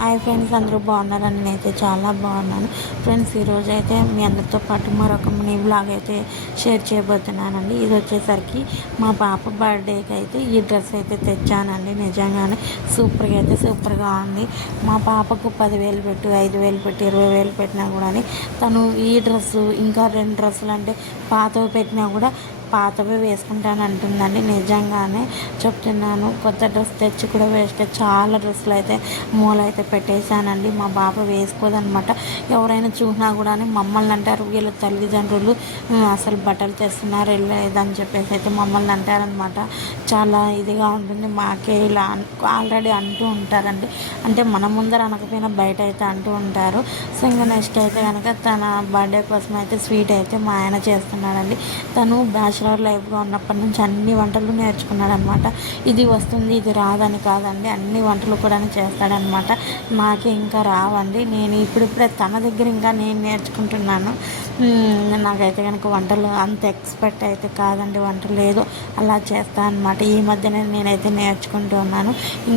Hi friends, అందరూ బాగున్నారని నేనైతే చాలా బాగున్నాను. ఫ్రెండ్స్, ఈరోజు అయితే మీ అందరితో పాటు మరొక మినీ బ్లాగ్ అయితే షేర్ చేయబోతున్నానండి. ఇది వచ్చేసరికి మా పాప బర్త్డేకి అయితే ఈ డ్రెస్ అయితే తెచ్చానండి. నిజంగానే సూపర్గా ఉంది. మా పాపకు 10,000 పెట్టి 5,000 పెట్టి 20,000 పెట్టినా కూడా తను ఈ డ్రెస్సు ఇంకా 2 డ్రెస్సులు అంటే పాతవి పెట్టినా కూడా పాతవే వేసుకుంటాను అంటుందండి. నిజంగానే చెప్తున్నాను, కొత్త డ్రెస్ తెచ్చి కూడా వేస్తే చాలా డ్రెస్సులు అయితే మూలైతే పెట్టేశానండి. మా బాబు వేసుకోదనమాట. ఎవరైనా చూసినా కూడా మమ్మల్ని అంటారు, వీళ్ళ తల్లిదండ్రులు అసలు బట్టలు తెస్తున్నారు వెళ్ళలేదని చెప్పేసి అయితే మమ్మల్ని అంటారనమాట. చాలా ఇదిగా ఉంటుంది. మాకే ఇలా ఆల్రెడీ అంటూ ఉంటారండి. అంటే మన ముందర అనకపోయినా బయట అయితే అంటూ ఉంటారు. సో ఇంకా నెక్స్ట్ అయితే కనుక తన బర్త్డే కోసం అయితే స్వీట్ అయితే మా ఆయన చేస్తున్నాడండి. తను బ్యాచులర్ లైఫ్గా ఉన్నప్పటి నుంచి అన్ని వంటలు నేర్చుకున్నాడు అనమాట. ఇది వస్తుంది ఇది రాదని కాదండి, అన్ని వంటలు కూడా చేస్తాడనమాట. నాకే ఇంకా రావండి. నేను ఇప్పుడిప్పుడే తన దగ్గర ఇంకా నేను నేర్చుకుంటున్నాను. నాకైతే కనుక వంటలు అంత ఎక్స్పర్ట్ అయితే కాదండి. వంటలు ఏదో అలా చేస్తాను అనమాట. ఈ మధ్యనే నేనైతే నేర్చుకుంటూ ఉన్నాను.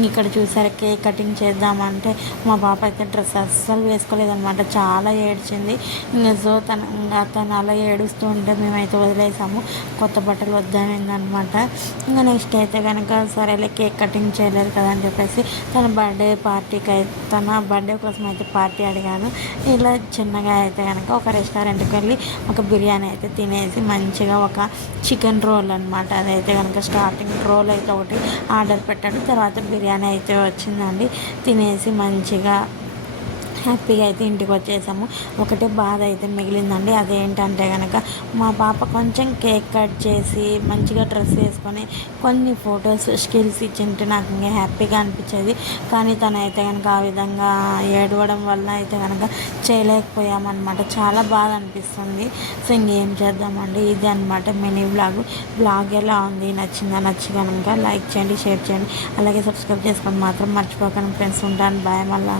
ఇక్కడ చూసారు, కేక్ కటింగ్ చేద్దామంటే మా పాప అయితే డ్రెస్ అస్సలు వేసుకోలేదనమాట. చాలా ఏడ్చింది. సో తను అలా ఏడుస్తూ ఉంటే మేమైతే వదిలేసాము. కొత్త బట్టలు వద్దనిందనమాట. ఇంకా నెక్స్ట్ అయితే కనుక సరేలే కేక్ కటింగ్ చేయలేదు కదా అని చెప్పేసి తన బర్త్డే కోసం అయితే పార్టీ అడిగాను. ఇలా చిన్నగా అయితే కనుక ఒక రెస్టారెంట్కి వెళ్ళి ఒక బిర్యానీ అయితే తినేసి మంచిగా ఒక చికెన్ రోల్ అనమాట. అదైతే కనుక స్టార్టింగ్ రోల్ అయితే ఒకటి ఆర్డర్ పెట్టాడు. తర్వాత బిర్యానీ అయితే వచ్చిందండి. తినేసి మంచిగా హ్యాపీగా అయితే ఇంటికి వచ్చేసాము. ఒకటే బాధ అయితే మిగిలిందండి. అదేంటంటే కనుక మా పాప కొంచెం కేక్ కట్ చేసి మంచిగా డ్రెస్ వేసుకొని కొన్ని ఫొటోస్ స్టిల్స్ ఇచ్చింటే నాకు ఇంకా హ్యాపీగా అనిపించేది. కానీ తనైతే కనుక ఆ విధంగా ఏడవడం వల్ల అయితే కనుక చేయలేకపోయామన్నమాట. చాలా బాధ అనిపిస్తుంది. సో ఇంకేం చేద్దామండి. ఇది అనమాట మినీ బ్లాగ్ ఎలా ఉంది, నచ్చి కనుక లైక్ చేయండి, షేర్ చేయండి, అలాగే సబ్స్క్రైబ్ చేసుకొని మాత్రం మర్చిపోకండి ఫ్రెండ్స్. ఉంటాను, బాయ్. మళ్ళీ